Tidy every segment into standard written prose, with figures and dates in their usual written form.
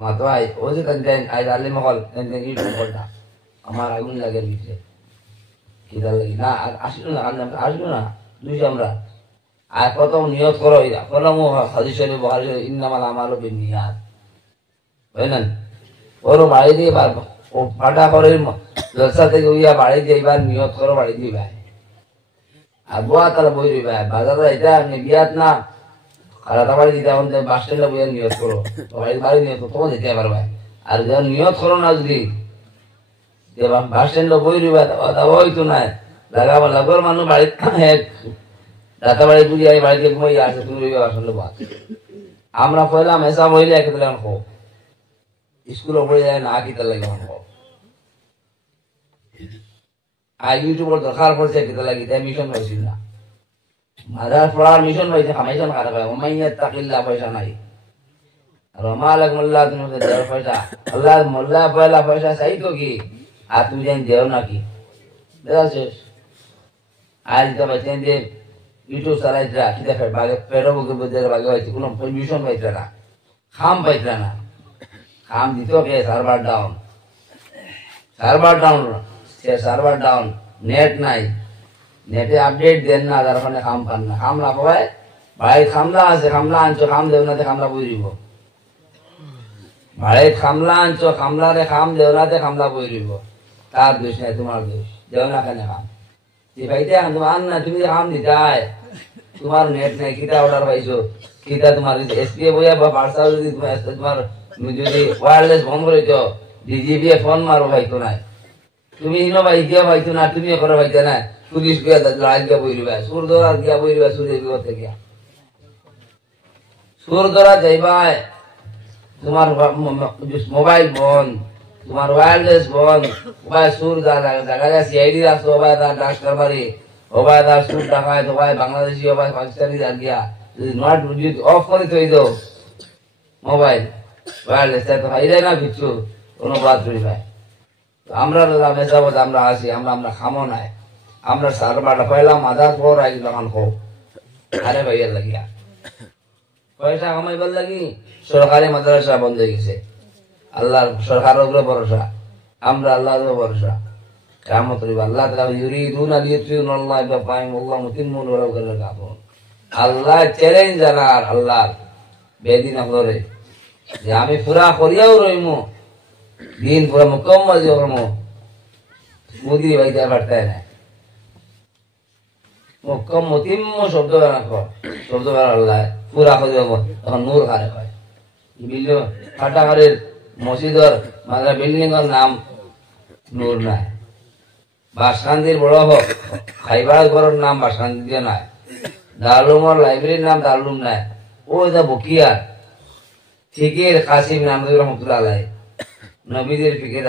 মাতো I O যে তেন আই আলে মহল তেন ইট মহলটা আমার আগুন লাগে নিচে কিদার লাগি না আসলো না আসলো না দুই আমরা আর প্রথম নিয়ত করো প্রথম হাদিসের বুখারী ইন্নামাল আমালু বিন্নিয়াত বুঝলেন ওর বাড়ি দিয়ে ও ফাটা করে জলসা থেকে উইয়া বাড়ি দিয়ে এবার নিয়ত করো বাড়ি দিয়ে ভাই আর বোয়া তারা বই রই ভাই বাজারে এটা আপনি বিয়াত না আলাদা বাড়ি দিতে আমাদের বাস স্ট্যান্ডে বইয়া নিয়ত করো বাড়ি নিয়ত তোমার যেতে পারবে আর যখন নিয়ত করো না যদি বাস স্ট্যান্ডে বই রইবা ওই তো নাই লাগাবো লাগর মানুষ বাড়িতে রাতা বাড়ি বুঝি আই বাড়িতে ঘুমাই আসে তুমি রইবা আসলে বাদ আমরা পয়লাম এসা বইলে একে দিলাম খো স্কুলে পড়ে যায় না কিতা লাগে খো আর ইউটিউবের দরকার পড়ছে কিতা লাগি তাই মিশন পাইছি না মাদার পড়ার মিশন পাইছে খামাইশন খারাপ হয় ওমাইয়া তাকিল্লা পয়সা নাই রমা লাগ মোল্লা তুমি দেওয়ার পয়সা আল্লাহ মোল্লা পয়লা পয়সা চাই তো কি আর তুমি জানি দেও নাকি দেওয়া শেষ আজ তো পাইছেন যে ইউটিউব চালাইতরা কিতা বাগে পেটো বুকে বাগে হয়েছে কোনো মিশন পাইছে না খাম পাইছে না খাম দিত কে server down server down net নাই নেটে আপডেট দেন না যার কারণে খাম পান না খাম না পায় ভাই খামলা আছে খামলা আনছো খাম দেও না খামলা বই দিব ভাই খামলা আনছো খামলা রে খাম দেও না খামলা বই দিব তার দোষ নাই তোমার দোষ দেও না কেন খাম ভাইতে তোমার না তুমি খাম দিতাই তোমার নেট নাই কিতা অর্ডার পাইছো কিতা তোমার এসপিএ বইয়া বা বার্সা যদি তোমার যদি ওয়্যারলেস বন্ধ করেছ ডিজিপি ফোন মারো ভাইতো নাই তুমি ইনো ভাই গিয়া ভাইতো না তুমি করে ভাইতে না পুলিশ গিয়া লাইন গিয়া বইরিবা সুর ধরা গিয়া বইরিবা সুরের বিপদ গিয়া সুর ধরা যাইবাই তোমার মোবাইল বন্ধ তোমার ওয়্যারলেস বন্ধ ওবাই সুর জায়গা সিআইডি আসো ওবাই তার ডাক্তার বাড়ি ওবাই তার সুর টাকায় ওবাই বাংলাদেশি ওবাই পাকিস্তানি যার গিয়া যদি নট অফ করে থই দাও মোবাইল ওয়্যারলেস তো হাইরে না কিছু কোনো বাদ রই ভাই আমরা মেজাবত আমরা আসি আমরা খামো নাই আমরা সারবাটা পাইলাম আধার পর আই দোকান খো আরে ভাইয়ের লাগিয়া পয়সা কামাইবার লাগি সরকারি মাদ্রাসা বন্ধ হয়ে গেছে আল্লাহ সরকারের উপরে ভরসা আমরা আল্লাহর উপরে ভরসা কিয়ামত হইব আল্লাহ তাআলা ইউরিদুনা লিইউতিউনা আল্লাহ বিফাইম আল্লাহ মুতিম্মু ওয়ালাউ কাল কাফুর আল্লাহ চ্যালেঞ্জ জানার আল্লাহ বেদিন আমরে যে আমি পুরা করিয়াও রইমু দিন পুরা মুকম্মল করমু মুদি বাইতে পারতাই না মুতিম্ম শব্দ বানাকো শব্দ বানার আল্লাহ পুরা করিয়া তখন নূর খারে হয় বিল্ডিং ফাটাঘরের মসজিদের মাদ্রাসা বিল্ডিং এর নাম নূর নাই বাসকান্দির বড় হোক খাইবার ঘরের নাম বাসকান্দি দিয়ে নাই দারুলুমের লাইব্রেরির নাম দারুলুম নাই ও এটা বকিয়া ফিকির কাসিম নামদুর রহমতুল্লাহ আলাইহি নবীদের ফিকির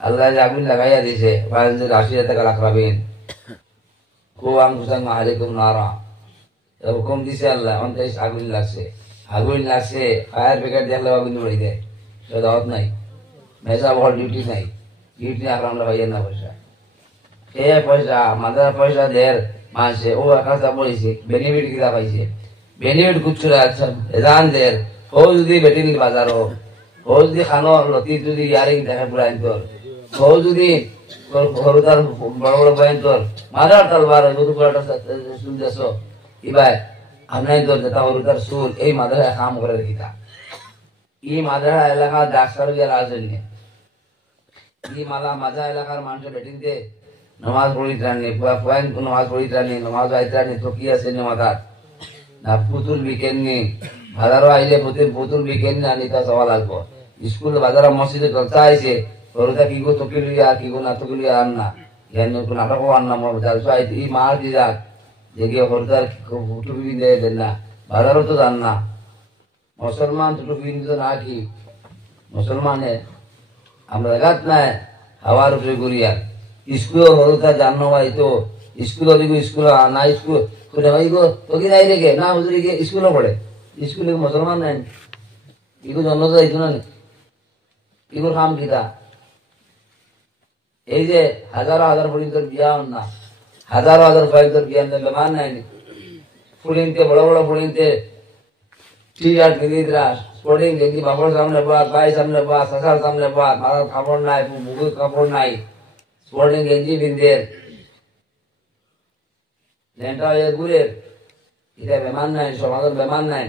আল্লাহ যে আগুন লাগাইয়া দিছে 80,000 টাকা লাখ পাবেন কো আনকুসাং আলাইকুম নারা হুকুম দিছে আল্লাহ অন্তে আগুন লাগছে ফায়ার ব্রিগেড দেখলে আগুন পড়ে যায় দাওয়াত নাই মেজা বড় ডিউটি নাই ডিউটি আর আমরা ভাইয়া না পয়সা এ পয়সা মাদার পয়সা দের মাসে ও একাটা পড়েছে বেনিফিট কিনা পাইছে বেনিফিট কুচুরা আচ্ছা এজান দের ও যদি বেটিং বাজারও ও যদি খানো লতি যদি ইয়ারিং দেখা পুরা তোর ও যদি ঘরদার বড় বড় বয়ান তোর মাদার তালবার দুটো পুরাটা শুনতেছ ইবাই আমরাই তোর যেটা ওরদার সুর এই মাদারা কাম করে রেখিতা এই মাদারা এলাকা ডাক্তার গেলা আসেননি এই মাজা এলাকার মানুষ বেটিং দে নমাজ পড়িতানি পয়েন্ট নমাজ পড়িতানি নমাজ আইতানি তো কি আছে নমাদার না পুতুল বিকেননি বাজারও আইলে পুতুল বিকেননি আনি তা সওয়া লাগবো স্কুল বাজার মসজিদে চলতে আইছে ওরটা কি গো তকিলিয়া কি গো না তকিলিয়া আন না জ্ঞান নাটকও আন না মোর চালছো আই এই মার দি যাক যে গিয়ে হরদার টুপি দিয়ে দেন না বাজারও তো জান না মুসলমান টুপি তো না কি মুসলমানে আমরা লাগাত নাই হাওয়ার উপরে ঘুরিয়া স্কুল হরদা জানো ভাই তো স্কুল স্কুল না স্কুল খুলে ভাই গো তোকে নাই রেখে না হুজুরি গিয়ে স্কুলে পড়ে স্কুলে মুসলমান নাই ইগো জন্ম তো যাইতো না ইগোর কাম কিতা এই যে হাজার পর্যন্ত বিয়া হন না হাজার পর্যন্ত বিয়া বেমান নাই ফুলিনতে বড় বড় ফুলিনতে টি শার্ট পিঁধিতরা স্পোর্টিং গেঞ্জি বাপর সামনে বাদ, ভাই সামনে বাদ, শাসার সামনে বাদ, মাথার কাপড় নাই, বুকের কাপড় নাই, স্পোর্টিং গেঞ্জি বিন্দের লেনটা হয়ে ঘুরের, এটা বেমান নাই, সমাজের বেমান নাই।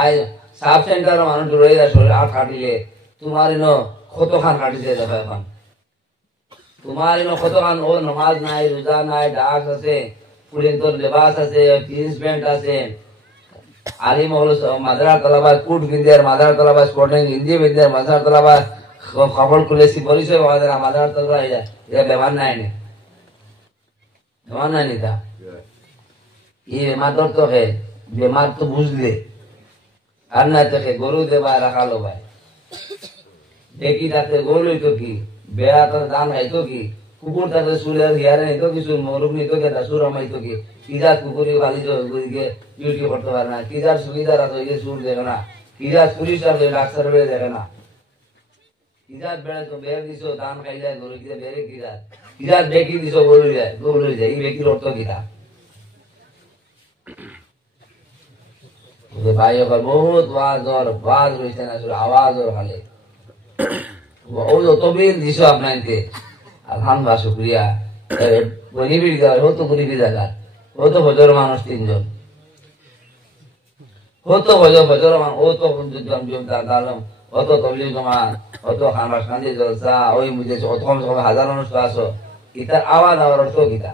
আজ সাব সেন্টার মানুষ রয়ে যায় শরীর আর কাটিলে তোমার ইনো কত খান কাটিতে যাবে এখন, তোমার ইনো কত খান, ও নমাজ নাই, রোজা নাই, ডাক আছে, পুলিন তোর লেবাস আছে, জিন্স প্যান্ট আছে, আলিম হল মাদার তলাবা কুট বিন্দের, মাদার তলাবা স্পোর্টিং গেঞ্জি বিন্দের, মাদার তলাবা খবর খুলেছি পরিচয় মাদার তলাবা, এটা বেমান নাই নি, বেমান নাই নিতা ये बेमार तो है, बेमार तो बुझले আর না চোখে গরু দেবা রাখালো ভাই, দেখি তাতে গরু তো কি বেড়া তার দান হয়তো কি, কুকুর তাতে সুরের হিয়ারে নিত কি, সুর মরুক নিত কি, সুর আমাইতো কি, কিজার কুকুরি বালি গিয়ে ডিউটি করতে পারে না, কিজার সুবিধার আছে সুর দেখে না, কিজার পুলিশ আছে ডাক্তার বেড়ে দেখে না, কিজার বেড়ে তো বের দিছ দান খাই যায় গরু কিজা বেড়ে কিজার, কিজার দেখি দিছ গরু যায়, গরু যায়, এই ব্যক্তির অর্থ কিনা भाई बहुत बाज रही आवाज और खाले तो भी दिशो अपना अलहमदुलिल्लाह शुक्रिया गरीबी हो तो गरीबी जगह हो तो बजर मानुष 3 জন हो तो बजर मान ओ तो दालम ओ तो तबलीग जमात ओ तो खाना शांति जलसा ओई मुझे कम से कम 1000 মানুষ আসো ইতার আওয়াজ আর অর্থ কিটা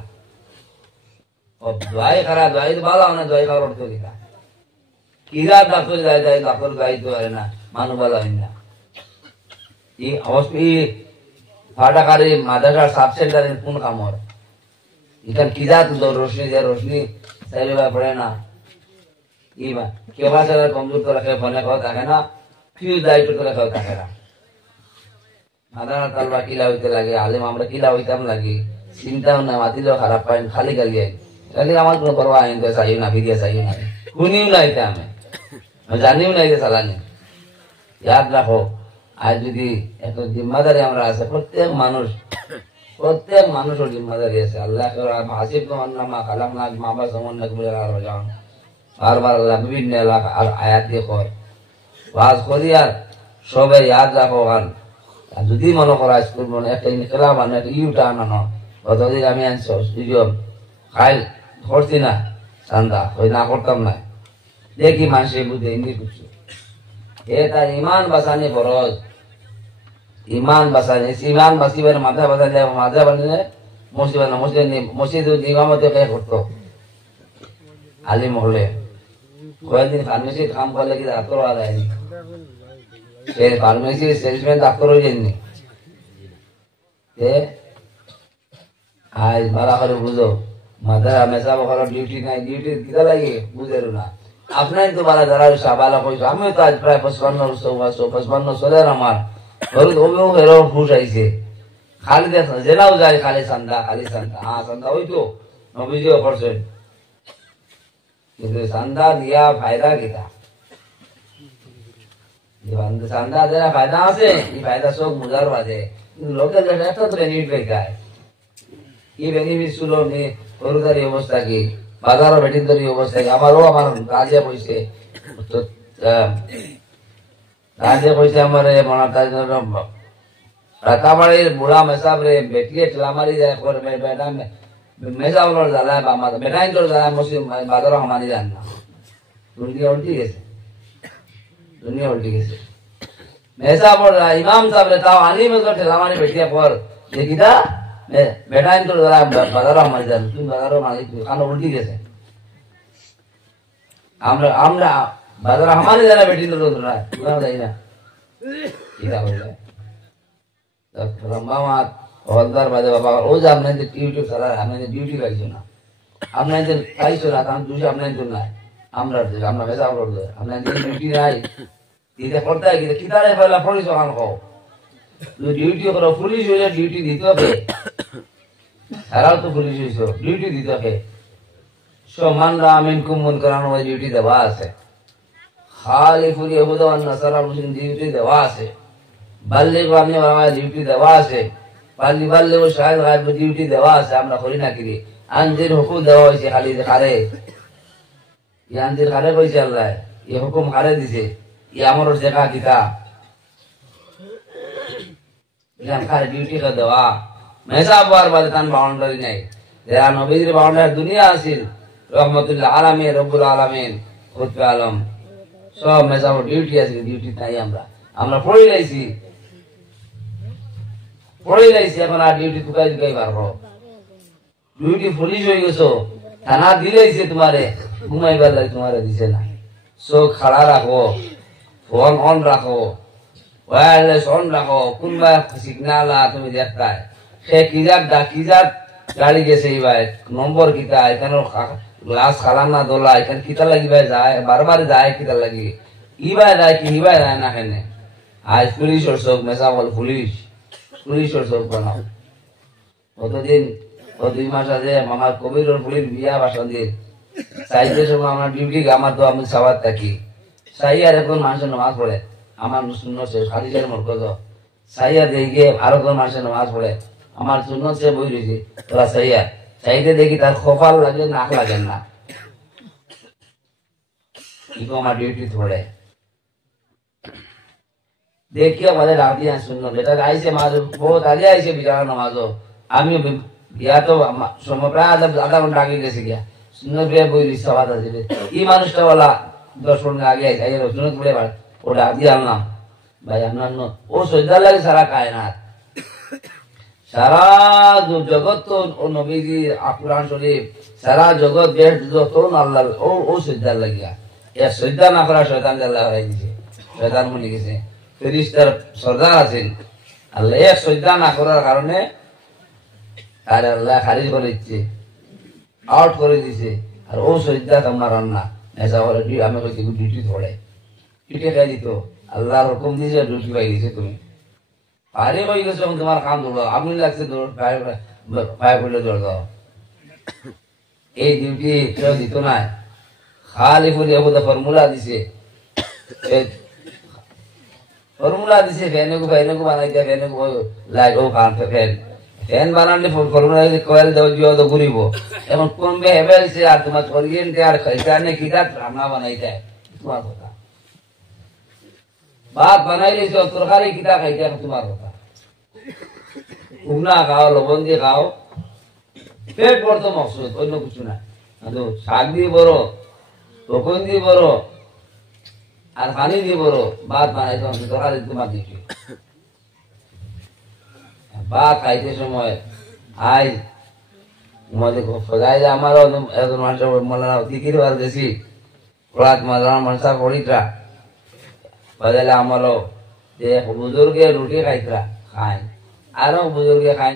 ও দোয়াই খারাপ দোয়াই ভালো না দোয়াই খারাপ অর্থ কিটা কিরা ডাক্তার যায় ডাক্তার যাইতে পারে না মানুষ ভালো হয় না এই অবশ্যই ফাটাকারি মাদ্রাসা সাব সেন্টারের কোন কামর এখান কিরা তো রোশনি সাইলেবা পড়ে না ইবা কেবা সারা কম্পিউটার রাখে ফোনে কথা থাকে না ফিউজ লাইট তো রাখা থাকে না মাদ্রাসা তালবা কিলা হইতে লাগে আলেম আমরা কিলা হইতাম লাগে চিন্তাও না মাতিলেও খারাপ পাই খালি গালি খালি আমার কোনো পরোয়া আইন তো চাইও না ভিডিও চাইও না শুনিও না এটা আমি জানিও না যে চালানি ইয়াদ রাখো আজ যদি এত জিম্মাদারি আমরা আছে প্রত্যেক মানুষের জিম্মাদারি আছে আল্লাহ হাসিব তোমার নামা খালাম না মা বাবা সমান না বলে আর যাও বারবার আল্লাহ বিভিন্ন আর আয়াত দিয়ে কয় ওয়াজ করি আর সবাই ইয়াদ রাখো আর যদি মনে করো স্কুল মনে একটা খেলা মানে একটা ইউটা আনানো অতদিন আমি আনছি খাইল করছি না চান্দা ওই না করতাম না দেখি মানুষের বুঝে এমনি করছে এ তার ইমান বাঁচানি ফরজ ইমান বাঁচিবার মাথা বাঁচালে মাথা বানিয়ে মসজিদ ইমামতে কে করতো আলিম হলে কয়েকদিন ফার্মেসি কাম করলে কি ডাক্তার হওয়া যায়নি সে ফার্মেসি সেলসম্যান ডাক্তার হয়ে যায়নি আজ মারা করে বুঝো মাথা হামেশা বখার ডিউটি নাই ডিউটি কিতা লাগে বুঝেরো না আপনার তো বালা যারা সাবালা কইছো আমিও তো আজ প্রায় 55 চলের আমার ওবেও হেরো খুশ আইছে খালি দেখ জেলাও যায় খালি চান্দা হ্যাঁ চান্দা ওই তো নবীজিও করছেন কিন্তু চান্দা দিয়া ফায়দা কিতা চান্দা দেওয়া ফায়দা আছে এই ফায়দা সব বুঝার বাজে লোকের একটা তো বেনিফিট দেখায় এই বেনিফিট ছিল গরুদারি অবস্থা কি বাজারও ভেটিনদারি অবস্থা কি আমার কাজে পয়সে আমার রাতাবাড়ির বুড়া মেসাব রে বেটিয়ে ঠেলামারি যায় বেটা মেসাবর জ্বালায় বা বেটাইন তোর জ্বালায় মসজিদ বাজারও হামানি যান না দুনিয়া উল্টি গেছে মেসাবর ইমাম সাহেব রে তাও আনি মেজর ঠেলামারি বেটিয়ে পর দেখিতা বেটাইন তোর জ্বালায় বাজারও হামানি যান তুমি বাজারও মালিক খানো উল্টি গেছে আমরা বাজার হামানি জানা বেটি তোর যাই না কিতা হইলে রম্বামাত হলদার বাজে বাবা ও যে আপনাদের ইউটিউব ছাড়া আপনাদের ডিউটি পাইছো না আপনাদের পাইছো না কারণ দুশো আপনাদের নাই আমরা ভেজা করবো আপনাদের ডিউটি নাই দিতে করতে হয় কিন্তু কিতারে ফেলা পুলিশ ওখান কো ডিউটি করো পুলিশ হইলে ডিউটি দিতে হবে এরাও তো পুলিশ হইছ ডিউটি দিতে হবে সমানরা আমিন কুমন করানো ডিউটি দেওয়া আছে খালি ফুরি হুদা নাসারা মুসলিম ডিউটি দেওয়া আছে বাল্লে আমি আমার ডিউটি দেওয়া আছে বাল্লে ও শাহেদ গায়েব ডিউটি দেওয়া আছে আমরা করি না কিরি আনজির হুকুম দেওয়া হয়েছে খালি খারে আনজির খারে কইছে আল্লাহ এই হুকুম খারে দিছে আমার দেখা কিতা খালি ডিউটি করে দেওয়া মেসা পাওয়ার বাদে তার বাউন্ডারি নাই যারা নবীজির বাউন্ডারি দুনিয়া আছিল রহমতুল্লাহ আলামিন রব্বুল আলামিন খুতবে আলম সব মেসাব ডিউটি আছে ডিউটি নাই আমরা পড়ে লাইছি এখন আর ডিউটি টুকাই টুকাই পারবো ডিউটি পুলিশ হয়ে গেছো থানা দিলেছে তোমারে ঘুমাইবার লাগে তোমারে দিছে না চোখ খাড়া রাখো ফোন অন রাখো ওয়্যারলেস অন রাখো কোনবা সিগনাল তুমি দেখতাই সে কিজাত গাড়ি গেছে এইবার নম্বর কিতা এখানে গ্লাস খালাম না দোলা এখানে কিতা লাগিবে যায় বারবার যায় কিতা লাগি ইবাই যায় কি ইবাই যায় না এখানে আজ পুলিশের চোখ মেসা বল পুলিশের চোখ বানাও কতদিন 2 মাস আগে আমার কবিরের পুলিশ বিয়া বাসন দিয়ে সাইজের সময় আমার ডিউটি আমার তো আমি সাবাত থাকি সাইয়ার এখন মানুষের নামাজ পড়ে আমার শূন্য সে খালিজের মরকজ সাইয়া দেখে আরো কোন মানুষের নামাজ পড়ে আমার শূন্য সে বই রয়েছে তোরা সাইয়া চাইতে দেখি তার কপাল লাগে নাক লাগে না কিন্তু আমার ডিউটি পড়ে দেখিও বলে রাতি শূন্য যেটা আইসে মাঝ বহুত আগে আইসে বিচারা নামাজও আমি ইয়া তো সময় প্রায় আধা ঘন্টা আগে গেছে গিয়া সুন্দর করে বই দিচ্ছে সবাই আসবে এই মানুষটা বলা 10 মিনিট আগে আইসে সুন্দর করে ওটা আদি আনলাম ভাই আপনার ও সজ্জা লাগে সারা কায়নাত সারা জগৎ তো ও নবীজি কুরআন শরীফ সারা জগৎ বেশ যত আল্লাহ ও সজ্জা লাগিয়া এ সজ্জা না করা শয়তান আল্লাহ হয়ে গেছে শয়তান মনে গেছে ফেরেশতার সরদার আছেন আল্লাহ এক সজ্জা না করার কারণে আর আল্লাহ খারিজ করে দিচ্ছে আউট করে দিছে আর ও সজ্জা তোমার রান্না এসা বলে আমি কইছি ডিউটি ধরে ডিউটি খাই দিত আল্লাহর হুকুম দিয়েছে ডিউটি পাই দিছে তুমি আরে হয়ে গেছে তোমার কাম ধরো আপনি লাগছে পায়ে পড়লে ধরে দাও এই ডিউটি কেউ দিত না খালি ফুলি ফর্মুলা দিছে ফ্যানকু বানাইতে ফ্যানকু লাইট ও ফ্যান বানালে ফর্মুলা কয়েল দেওয়া তো ঘুরিব এখন কমবে হেবেলছে আর তোমার অরিয়েন্টে আর খাইতে কিটা রান্না বানাইতে তোমার কথা ভাত বানাইলে তরকারি কিটা খাইতে তোমার কথা উগনা খাও লবণ দিয়ে খাও পেট পড়তো মকসুদ অন্য কিছু না শাক দিয়ে বড় তখন দিয়ে বড় আর পানি দিয়ে বড় ভাত বানাইতে তরকারি তোমার দিচ্ছি ভাত খাইতে সময় আই সদাই আমারও একজন মানুষের মৌলানা তিকির বার গেছি ওরা মৌলানা মানুষা পড়িতরা বদলে আমারও যে বুজুর্গে রুটি খাইতরা খায় আরো বুজুর্গে খায়